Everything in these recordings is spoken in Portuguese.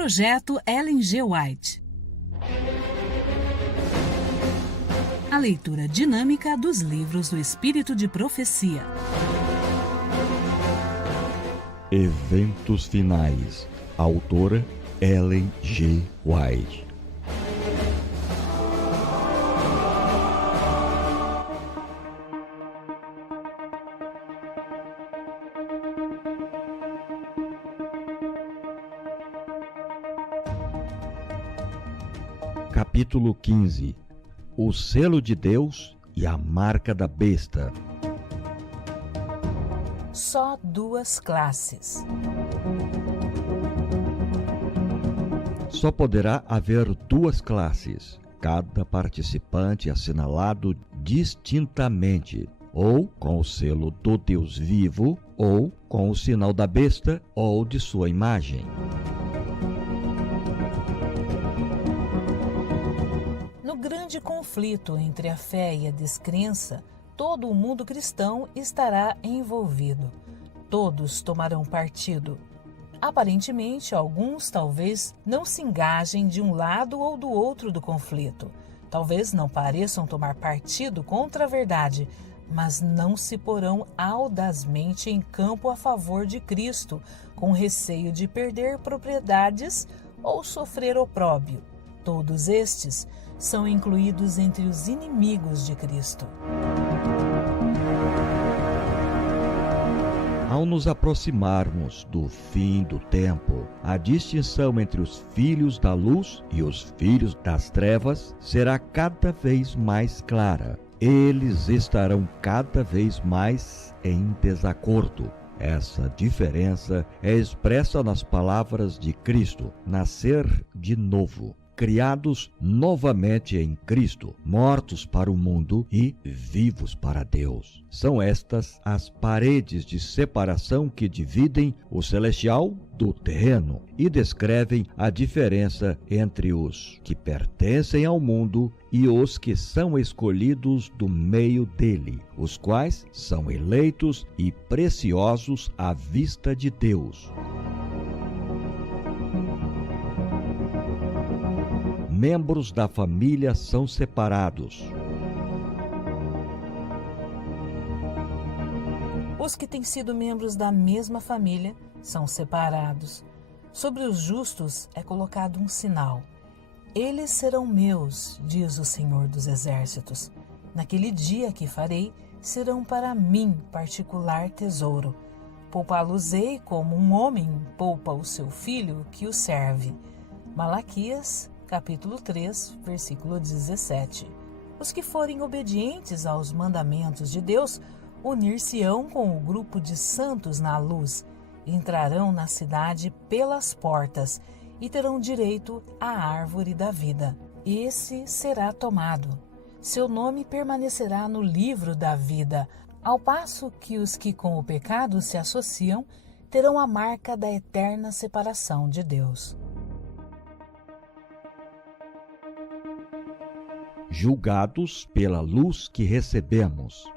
Projeto Ellen G. White. A leitura dinâmica dos livros do Espírito de Profecia. Eventos finais. Autora Ellen G. White. Capítulo 15. O selo de Deus e a marca da besta. Só duas classes. Só poderá haver duas classes, cada participante assinalado distintamente, ou com o selo do Deus vivo, ou com o sinal da besta ou de sua imagem. No grande conflito entre a fé e a descrença, todo o mundo cristão estará envolvido. Todos tomarão partido. Aparentemente, alguns talvez não se engajem de um lado ou do outro do conflito. Talvez não pareçam tomar partido contra a verdade, mas não se porão audazmente em campo a favor de Cristo, com receio de perder propriedades ou sofrer opróbrio. Todos estes são incluídos entre os inimigos de Cristo. Ao nos aproximarmos do fim do tempo, a distinção entre os filhos da luz e os filhos das trevas será cada vez mais clara. Eles estarão cada vez mais em desacordo. Essa diferença é expressa nas palavras de Cristo: nascer de novo. Criados novamente em Cristo, mortos para o mundo e vivos para Deus. São estas as paredes de separação que dividem o celestial do terreno e descrevem a diferença entre os que pertencem ao mundo e os que são escolhidos do meio dele, os quais são eleitos e preciosos à vista de Deus. Membros da família são separados. Os que têm sido membros da mesma família são separados. Sobre os justos é colocado um sinal. Eles serão meus, diz o Senhor dos Exércitos. Naquele dia que farei, serão para mim particular tesouro. Poupá-los-ei como um homem poupa o seu filho que o serve. Malaquias capítulo 3, versículo 17. Os que forem obedientes aos mandamentos de Deus unir-se-ão com o grupo de santos na luz, entrarão na cidade pelas portas e terão direito à árvore da vida. Esse será tomado. Seu nome permanecerá no livro da vida, ao passo que os que com o pecado se associam terão a marca da eterna separação de Deus. Julgados pela luz que recebemos.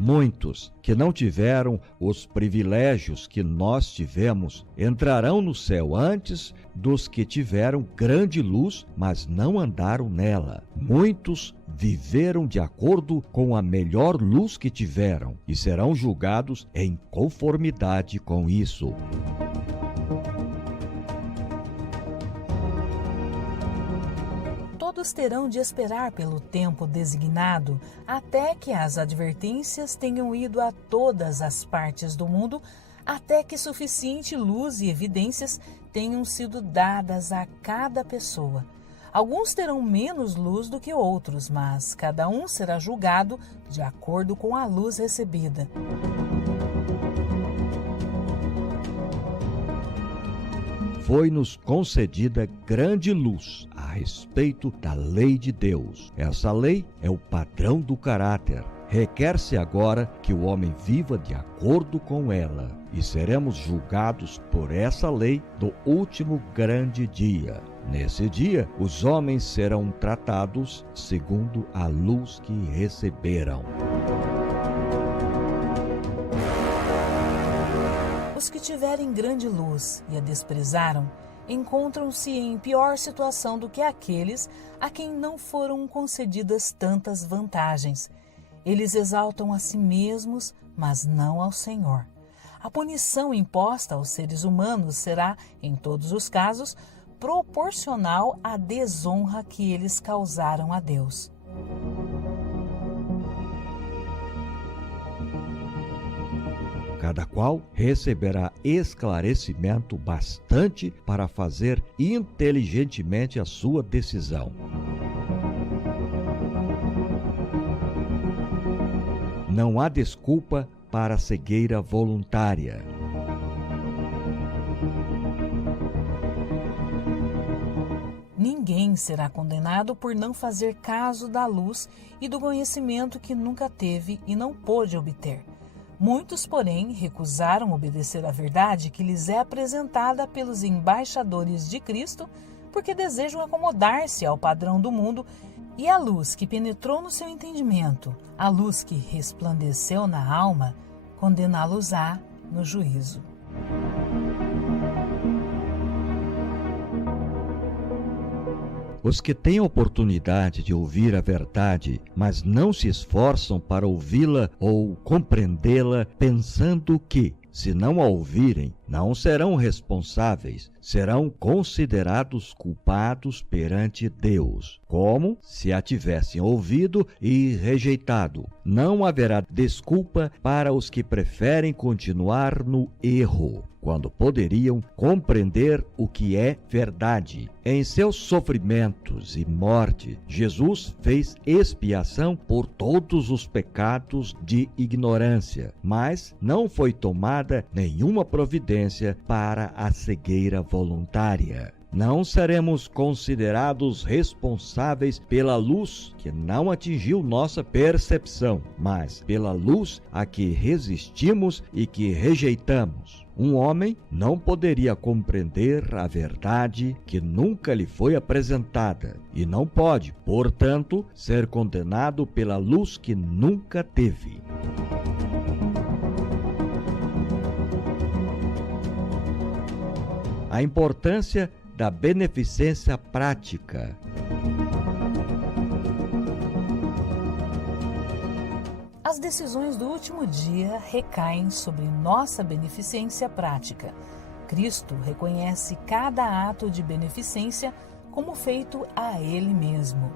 Muitos que não tiveram os privilégios que nós tivemos entrarão no céu antes dos que tiveram grande luz, mas não andaram nela. Muitos viveram de acordo com a melhor luz que tiveram e serão julgados em conformidade com isso. Todos terão de esperar pelo tempo designado até que as advertências tenham ido a todas as partes do mundo, até que suficiente luz e evidências tenham sido dadas a cada pessoa. Alguns terão menos luz do que outros, mas cada um será julgado de acordo com a luz recebida. Foi-nos concedida grande luz a respeito da lei de Deus. Essa lei é o padrão do caráter. Requer-se agora que o homem viva de acordo com ela, e seremos julgados por essa lei do último grande dia. Nesse dia, os homens serão tratados segundo a luz que receberam. Os que tiverem grande luz e a desprezaram, encontram-se em pior situação do que aqueles a quem não foram concedidas tantas vantagens. Eles exaltam a si mesmos, mas não ao Senhor. A punição imposta aos seres humanos será, em todos os casos, proporcional à desonra que eles causaram a Deus. Cada qual receberá esclarecimento bastante para fazer inteligentemente a sua decisão. Não há desculpa para a cegueira voluntária. Ninguém será condenado por não fazer caso da luz e do conhecimento que nunca teve e não pôde obter. Muitos, porém, recusaram obedecer à verdade que lhes é apresentada pelos embaixadores de Cristo, porque desejam acomodar-se ao padrão do mundo, e a luz que penetrou no seu entendimento, a luz que resplandeceu na alma, condená-los-á no juízo. Os que têm a oportunidade de ouvir a verdade, mas não se esforçam para ouvi-la ou compreendê-la, pensando que, se não a ouvirem, não serão responsáveis, serão considerados culpados perante Deus, como se a tivessem ouvido e rejeitado. Não haverá desculpa para os que preferem continuar no erro, quando poderiam compreender o que é verdade. Em seus sofrimentos e morte, Jesus fez expiação por todos os pecados de ignorância, mas não foi tomada nenhuma providência para a cegueira voluntária. Não seremos considerados responsáveis pela luz que não atingiu nossa percepção, mas pela luz a que resistimos e que rejeitamos. Um homem não poderia compreender a verdade que nunca lhe foi apresentada e não pode, portanto, ser condenado pela luz que nunca teve. A importância da beneficência prática. As decisões do último dia recaem sobre nossa beneficência prática. Cristo reconhece cada ato de beneficência como feito a Ele mesmo.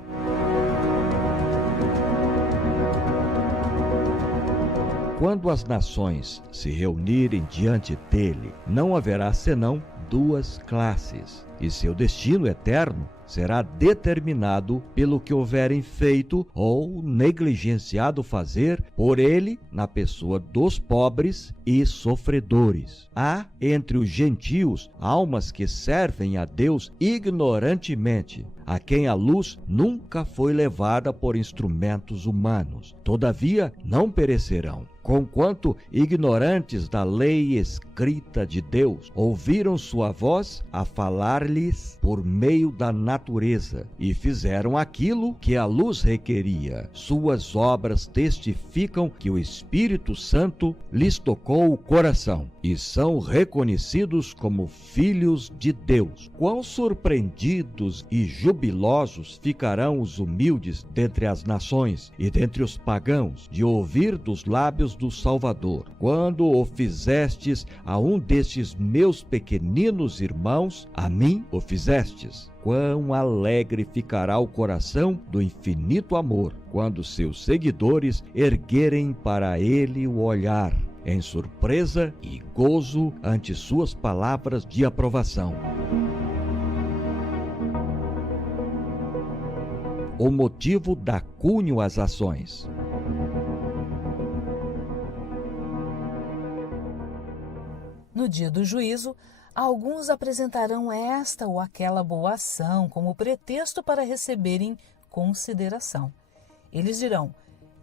Quando as nações se reunirem diante dele, não haverá senão duas classes, e seu destino eterno será determinado pelo que houverem feito ou negligenciado fazer por ele na pessoa dos pobres e sofredores. Há entre os gentios almas que servem a Deus ignorantemente, a quem a luz nunca foi levada por instrumentos humanos. Todavia, não perecerão. Conquanto ignorantes da lei escrita de Deus, ouviram sua voz a falar-lhes por meio da natureza e fizeram aquilo que a luz requeria. Suas obras testificam que o Espírito Santo lhes tocou o coração e são reconhecidos como filhos de Deus. Quão surpreendidos e jubilosos ficarão os humildes dentre as nações e dentre os pagãos de ouvir dos lábios do Salvador: quando o fizestes a um destes meus pequeninos irmãos, a mim o fizestes. Quão alegre ficará o coração do infinito amor, quando seus seguidores erguerem para ele o olhar, em surpresa e gozo ante suas palavras de aprovação. O motivo dá cunho às ações. No dia do juízo, alguns apresentarão esta ou aquela boa ação como pretexto para receberem consideração. Eles dirão: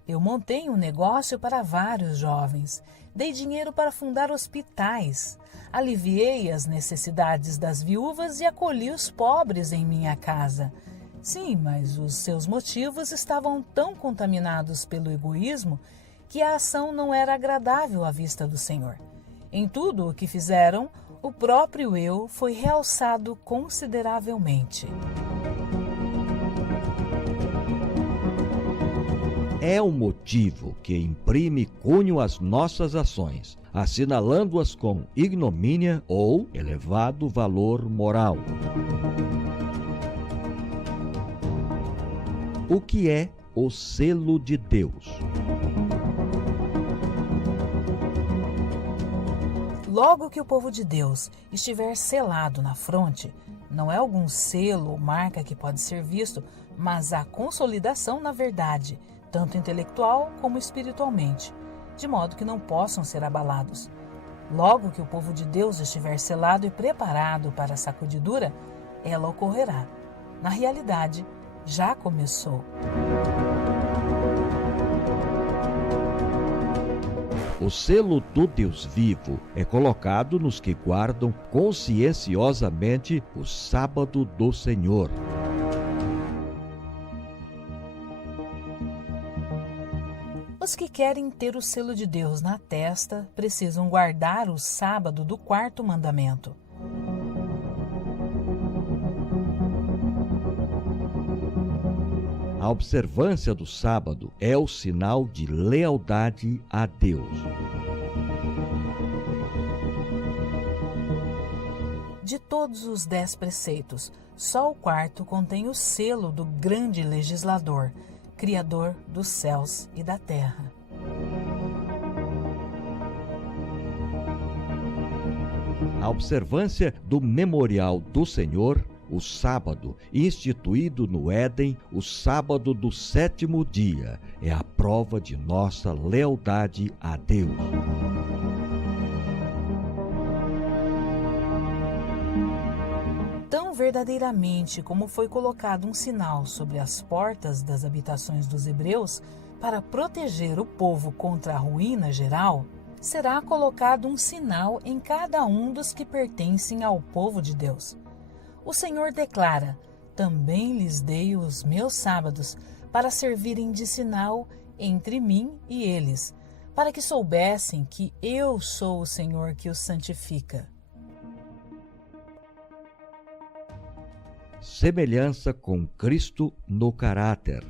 eu montei um negócio para vários jovens, dei dinheiro para fundar hospitais, aliviei as necessidades das viúvas e acolhi os pobres em minha casa. Sim, mas os seus motivos estavam tão contaminados pelo egoísmo que a ação não era agradável à vista do Senhor. Em tudo o que fizeram, o próprio eu foi realçado consideravelmente. É o motivo que imprime cunho às nossas ações, assinalando-as com ignomínia ou elevado valor moral. O que é o selo de Deus? Logo que o povo de Deus estiver selado na fronte, não é algum selo ou marca que pode ser visto, mas a consolidação na verdade, tanto intelectual como espiritualmente, de modo que não possam ser abalados. Logo que o povo de Deus estiver selado e preparado para a sacudidura, ela ocorrerá. Na realidade, já começou. O selo do Deus vivo é colocado nos que guardam conscienciosamente o sábado do Senhor. Os que querem ter o selo de Deus na testa precisam guardar o sábado do 4º mandamento. A observância do sábado é o sinal de lealdade a Deus. De todos os 10 preceitos, só o 4º contém o selo do grande legislador, Criador dos céus e da terra. A observância do memorial do Senhor, o sábado, instituído no Éden, o sábado do 7º dia, é a prova de nossa lealdade a Deus. Tão verdadeiramente como foi colocado um sinal sobre as portas das habitações dos hebreus para proteger o povo contra a ruína geral, será colocado um sinal em cada um dos que pertencem ao povo de Deus. O Senhor declara: também lhes dei os meus sábados para servirem de sinal entre mim e eles, para que soubessem que eu sou o Senhor que os santifica. Semelhança com Cristo no caráter.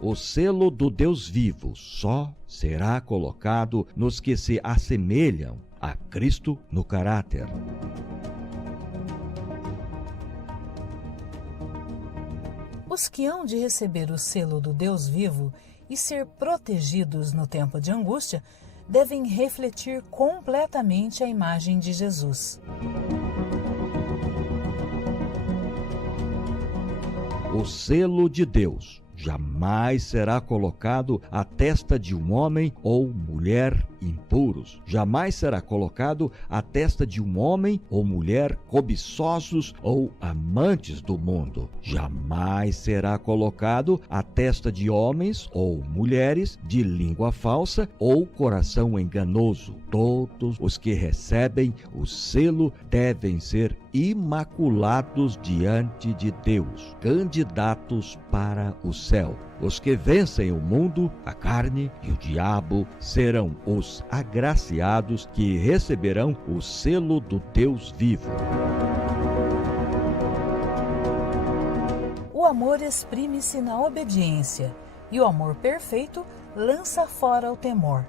O selo do Deus vivo só será colocado nos que se assemelham a Cristo no caráter. Os que hão de receber o selo do Deus vivo e ser protegidos no tempo de angústia devem refletir completamente a imagem de Jesus. O selo de Deus jamais será colocado à testa de um homem ou mulher impuros. Jamais será colocado à testa de um homem ou mulher cobiçosos ou amantes do mundo. Jamais será colocado à testa de homens ou mulheres de língua falsa ou coração enganoso. Todos os que recebem o selo devem ser imaculados diante de Deus, candidatos para o céu. Os que vencem o mundo, a carne e o diabo serão os agraciados que receberão o selo do Deus vivo. O amor exprime-se na obediência, e o amor perfeito lança fora o temor.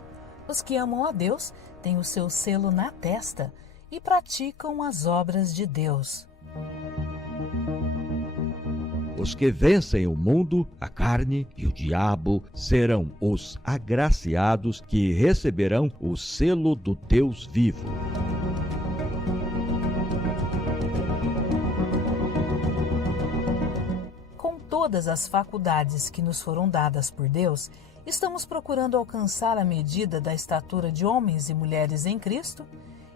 Os que amam a Deus têm o seu selo na testa e praticam as obras de Deus. Os que vencem o mundo, a carne e o diabo serão os agraciados que receberão o selo do Deus vivo. Com todas as faculdades que nos foram dadas por Deus, estamos procurando alcançar a medida da estatura de homens e mulheres em Cristo?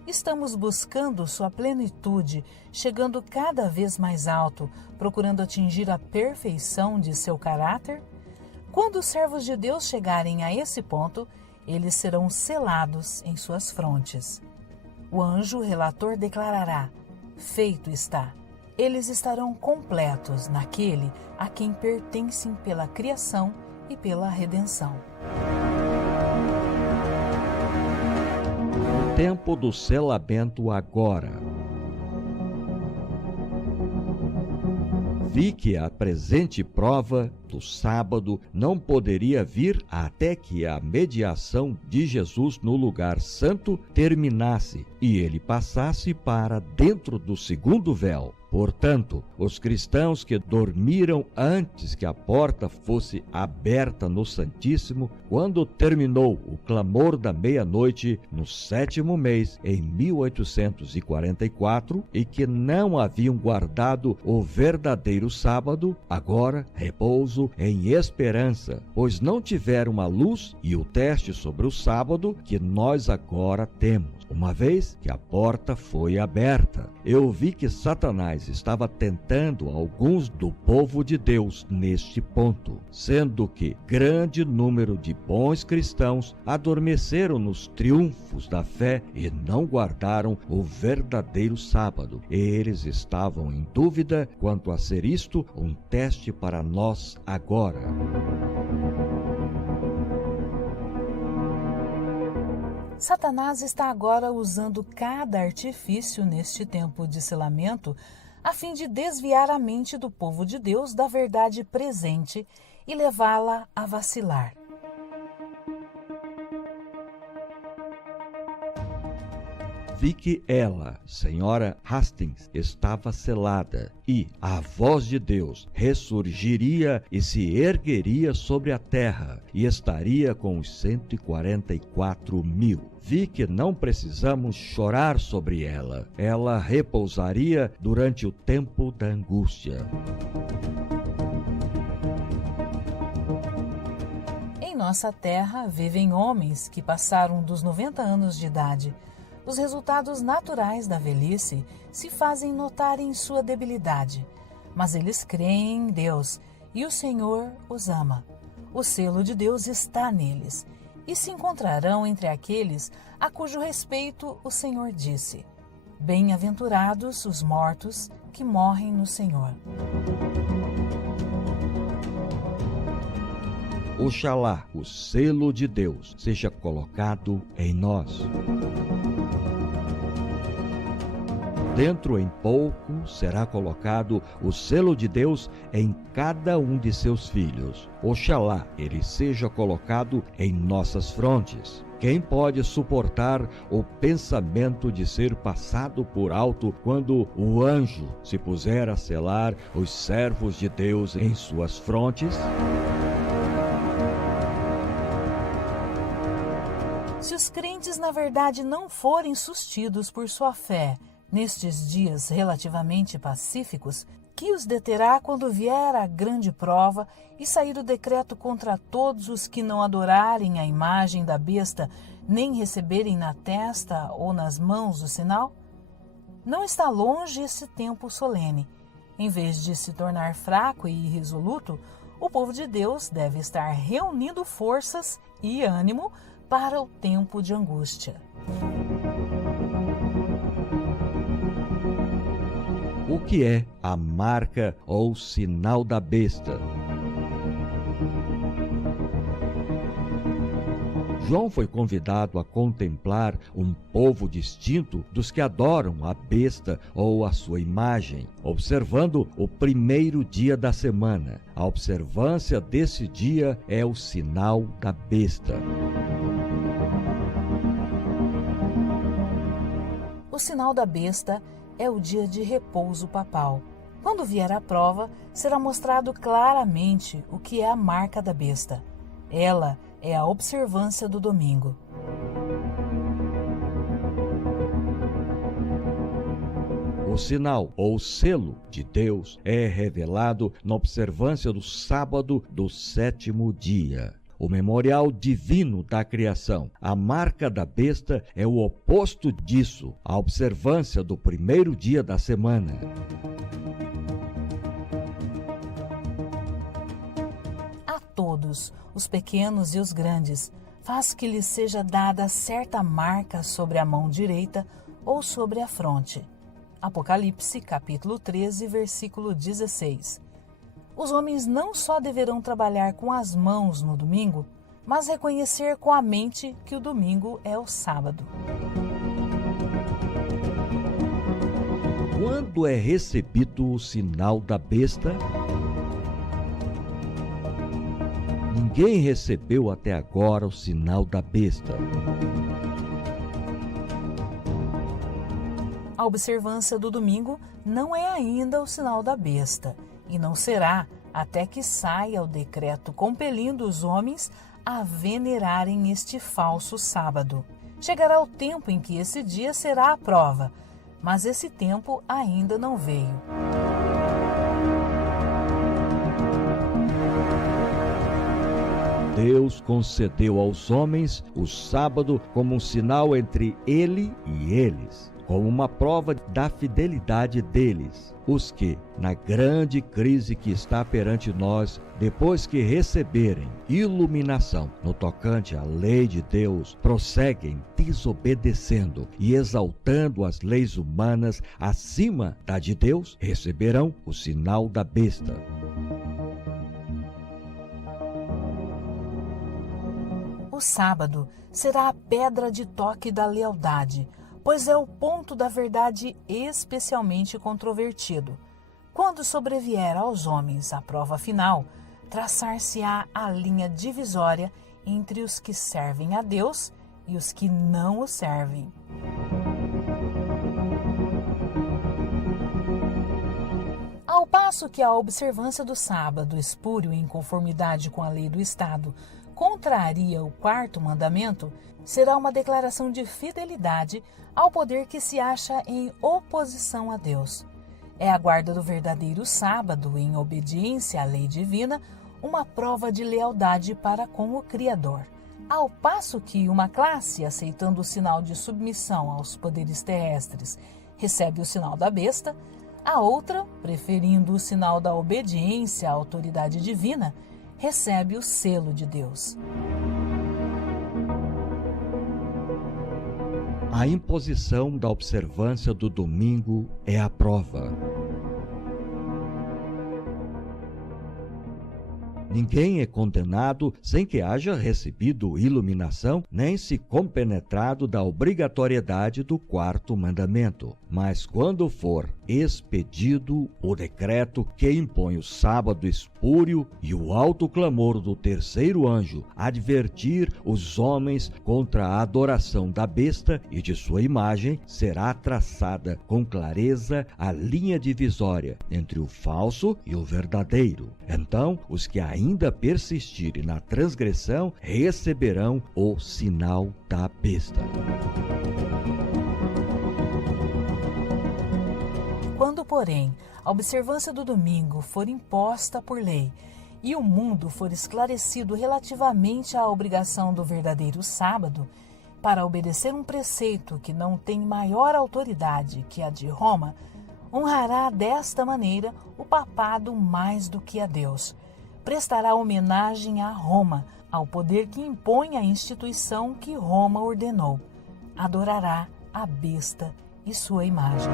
Estamos buscando sua plenitude, chegando cada vez mais alto, procurando atingir a perfeição de seu caráter? Quando os servos de Deus chegarem a esse ponto, eles serão selados em suas frontes. O anjo relator declarará: feito está. Eles estarão completos naquele a quem pertencem pela criação e pela redenção. Tempo do selamento agora. Vi que a presente prova do sábado não poderia vir até que a mediação de Jesus no lugar santo terminasse e ele passasse para dentro do segundo véu. Portanto, os cristãos que dormiram antes que a porta fosse aberta no Santíssimo, quando terminou o clamor da meia-noite no 7º mês, em 1844, e que não haviam guardado o verdadeiro sábado, agora repouso em esperança, pois não tiveram a luz e o teste sobre o sábado que nós agora temos, uma vez que a porta foi aberta. Eu vi que Satanás estava tentando alguns do povo de Deus neste ponto, sendo que grande número de bons cristãos adormeceram nos triunfos da fé e não guardaram o verdadeiro sábado. Eles estavam em dúvida quanto a ser isto um teste para nós agora. Satanás está agora usando cada artifício neste tempo de selamento a fim de desviar a mente do povo de Deus da verdade presente e levá-la a vacilar. Vi que ela, senhora Hastings, estava selada e a voz de Deus ressurgiria e se ergueria sobre a terra e estaria com os 144.000. Vi que não precisamos chorar sobre ela. Ela repousaria durante o tempo da angústia. Em nossa terra vivem homens que passaram dos 90 anos de idade. Os resultados naturais da velhice se fazem notar em sua debilidade, mas eles creem em Deus e o Senhor os ama. O selo de Deus está neles e se encontrarão entre aqueles a cujo respeito o Senhor disse: Bem-aventurados os mortos que morrem no Senhor. Oxalá o selo de Deus seja colocado em nós. Dentro em pouco será colocado o selo de Deus em cada um de seus filhos. Oxalá ele seja colocado em nossas frontes. Quem pode suportar o pensamento de ser passado por alto quando o anjo se puser a selar os servos de Deus em suas frontes? Se os crentes, na verdade, não forem sustidos por sua fé nestes dias relativamente pacíficos, que os deterá quando vier a grande prova e sair o decreto contra todos os que não adorarem a imagem da besta, nem receberem na testa ou nas mãos o sinal? Não está longe esse tempo solene. Em vez de se tornar fraco e irresoluto, o povo de Deus deve estar reunindo forças e ânimo para o tempo de angústia. O que é a marca ou sinal da besta? João foi convidado a contemplar um povo distinto dos que adoram a besta ou a sua imagem, observando o primeiro dia da semana. A observância desse dia é o sinal da besta. O sinal da besta é o dia de repouso papal. Quando vier a prova, será mostrado claramente o que é a marca da besta. Ela é a observância do domingo. O sinal ou selo de Deus é revelado na observância do sábado do 7º dia. O memorial divino da criação. A marca da besta é o oposto disso, a observância do primeiro dia da semana. A todos, os pequenos e os grandes, faz que lhes seja dada certa marca sobre a mão direita ou sobre a fronte. Apocalipse, capítulo 13, versículo 16. Os homens não só deverão trabalhar com as mãos no domingo, mas reconhecer com a mente que o domingo é o sábado. Quando é recebido o sinal da besta? Ninguém recebeu até agora o sinal da besta. A observância do domingo não é ainda o sinal da besta, e não será até que saia o decreto compelindo os homens a venerarem este falso sábado. Chegará o tempo em que esse dia será a prova, mas esse tempo ainda não veio. Deus concedeu aos homens o sábado como um sinal entre ele e eles, como uma prova da fidelidade deles, os que, na grande crise que está perante nós, depois que receberem iluminação no tocante à lei de Deus, prosseguem desobedecendo e exaltando as leis humanas acima da de Deus, receberão o sinal da besta. O sábado será a pedra de toque da lealdade, pois é o ponto da verdade especialmente controvertido. Quando sobrevier aos homens a prova final, traçar-se-á a linha divisória entre os que servem a Deus e os que não o servem. Ao passo que a observância do sábado espúrio em conformidade com a lei do Estado contraria o quarto mandamento, será uma declaração de fidelidade ao poder que se acha em oposição a Deus. É a guarda do verdadeiro sábado, em obediência à lei divina, uma prova de lealdade para com o Criador. Ao passo que uma classe, aceitando o sinal de submissão aos poderes terrestres, recebe o sinal da besta, a outra, preferindo o sinal da obediência à autoridade divina, recebe o selo de Deus. A imposição da observância do domingo é a prova. Ninguém é condenado sem que haja recebido iluminação, nem se compenetrado da obrigatoriedade do quarto mandamento. Mas quando for expedido o decreto que impõe o sábado espúrio e o alto clamor do terceiro anjo advertir os homens contra a adoração da besta e de sua imagem, será traçada com clareza a linha divisória entre o falso e o verdadeiro. Então, os que ainda persistirem na transgressão receberão o sinal da besta. Quando, porém, a observância do domingo for imposta por lei e o mundo for esclarecido relativamente à obrigação do verdadeiro sábado, para obedecer um preceito que não tem maior autoridade que a de Roma, honrará desta maneira o papado mais do que a Deus. Prestará homenagem a Roma, ao poder que impõe a instituição que Roma ordenou. Adorará a besta e sua imagem.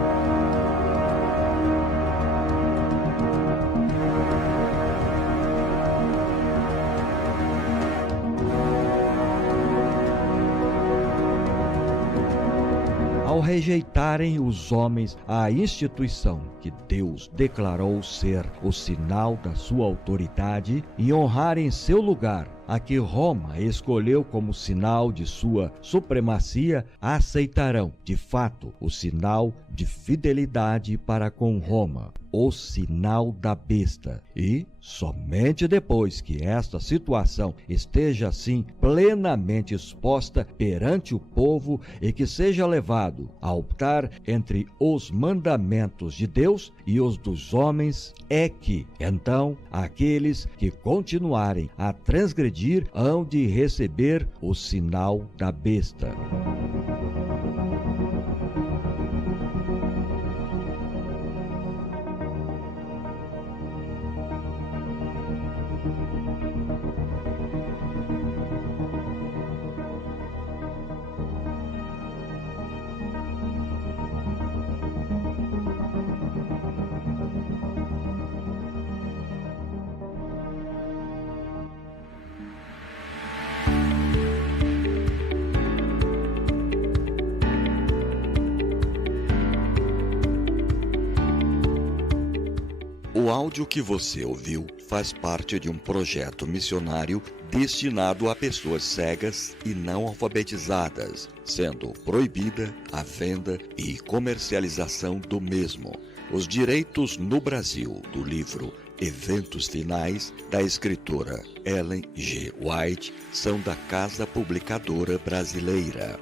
Ao rejeitarem os homens a instituição que Deus declarou ser o sinal da sua autoridade e honrarem seu lugar, a que Roma escolheu como sinal de sua supremacia, aceitarão, de fato, o sinal de fidelidade para com Roma, o sinal da besta. E, somente depois que esta situação esteja assim plenamente exposta perante o povo e que seja levado a optar entre os mandamentos de Deus e os dos homens, é que, então, aqueles que continuarem a transgredir hão de receber o sinal da besta. O áudio que você ouviu faz parte de um projeto missionário destinado a pessoas cegas e não alfabetizadas, sendo proibida a venda e comercialização do mesmo. Os direitos no Brasil do livro Eventos Finais, da escritora Ellen G. White, são da Casa Publicadora Brasileira.